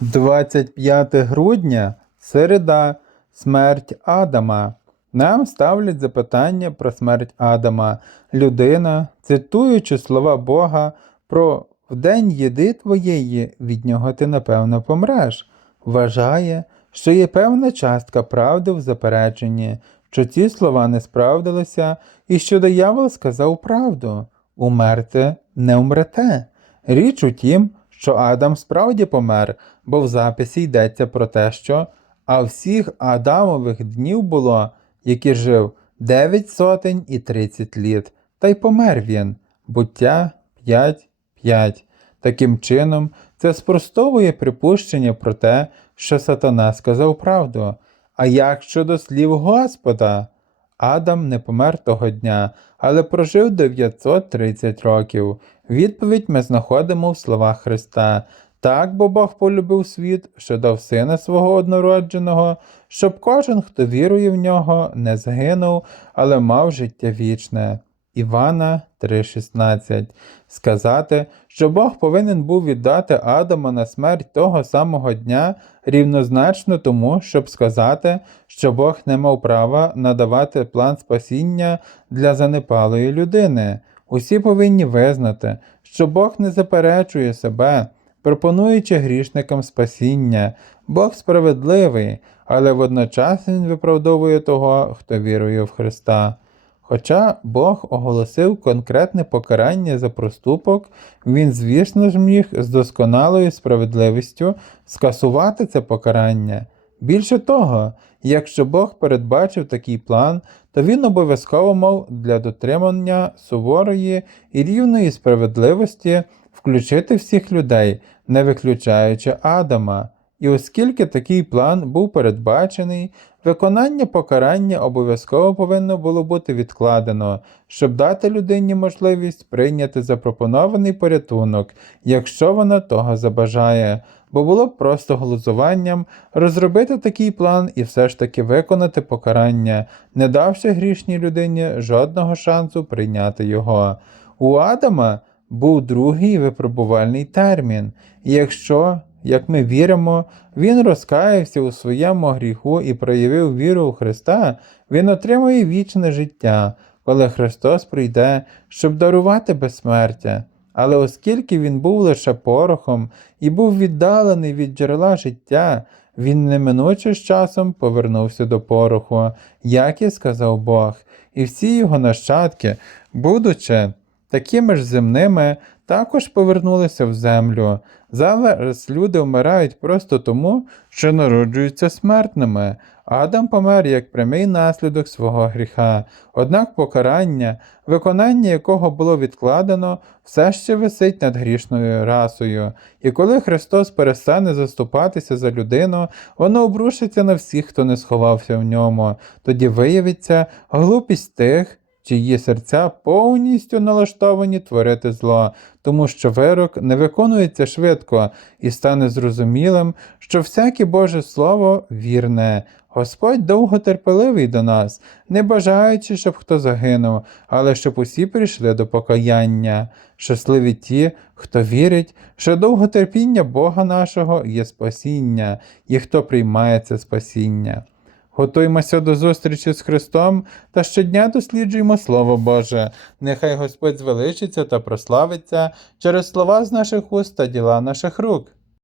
25 грудня середа, смерть Адама. Нам ставлять запитання про смерть Адама. Людина, цитуючи слова Бога про в день їди твоєї, від нього ти напевно помреш, вважає, що є певна частка правди в запереченні, що ці слова не справдилися, і що диявол сказав правду умерте не умрете. Річ у тім, що Адам справді помер, бо в записі йдеться про те, що а всіх Адамових днів було, які жив дев'ять сотень і тридцять літ, та й помер він. Буття 5.5. Таким чином, це спростовує припущення про те, що сатана сказав правду. А як щодо слів Господа? Адам не помер того дня, але прожив 930 років. Відповідь ми знаходимо в словах Христа. Так бо Бог полюбив світ, що дав сина свого однородженого, щоб кожен, хто вірує в нього, не згинув, але мав життя вічне. Івана 3:16 сказати, що Бог повинен був віддати Адама на смерть того самого дня, рівнозначно тому, щоб сказати, що Бог не мав права надавати план спасіння для занепалої людини. Усі повинні визнати, що Бог не заперечує себе, пропонуючи грішникам спасіння. Бог справедливий, але водночас Він виправдовує того, хто вірує в Христа. Хоча Бог оголосив конкретне покарання за проступок, він, звісно ж, міг з досконалою справедливістю скасувати це покарання. Більше того, якщо Бог передбачив такий план, то він обов'язково мав для дотримання суворої і рівної справедливості включити всіх людей, не виключаючи Адама. І оскільки такий план був передбачений, виконання покарання обов'язково повинно було бути відкладено, щоб дати людині можливість прийняти запропонований порятунок, якщо вона того забажає, бо було б просто глузуванням розробити такий план і все ж таки виконати покарання, не давши грішній людині жодного шансу прийняти його. У Адама був другий випробувальний термін, і якщо як ми віримо, він розкаявся у своєму гріху і проявив віру у Христа, він отримує вічне життя, коли Христос прийде, щоб дарувати безсмертя. Але оскільки він був лише порохом і був віддалений від джерела життя, він неминуче з часом повернувся до пороху, як і сказав Бог, і всі його нащадки, будучи такими ж земними, також повернулися в землю. Зараз люди вмирають просто тому, що народжуються смертними. Адам помер як прямий наслідок свого гріха, однак покарання, виконання якого було відкладено, все ще висить над грішною расою. І коли Христос перестане заступатися за людину, воно обрушиться на всіх, хто не сховався в ньому. Тоді виявиться глупість тих, чиї серця повністю налаштовані творити зло, тому що вирок не виконується швидко і стане зрозумілим, що всяке Боже Слово вірне. Господь довготерпеливий до нас, не бажаючи, щоб хто загинув, але щоб усі прийшли до покаяння. Щасливі ті, хто вірить, що довготерпіння Бога нашого є спасіння, і хто приймає це спасіння. Готуймося до зустрічі з Христом та щодня досліджуємо Слово Боже. Нехай Господь звеличиться та прославиться через слова з наших уст та діла наших рук.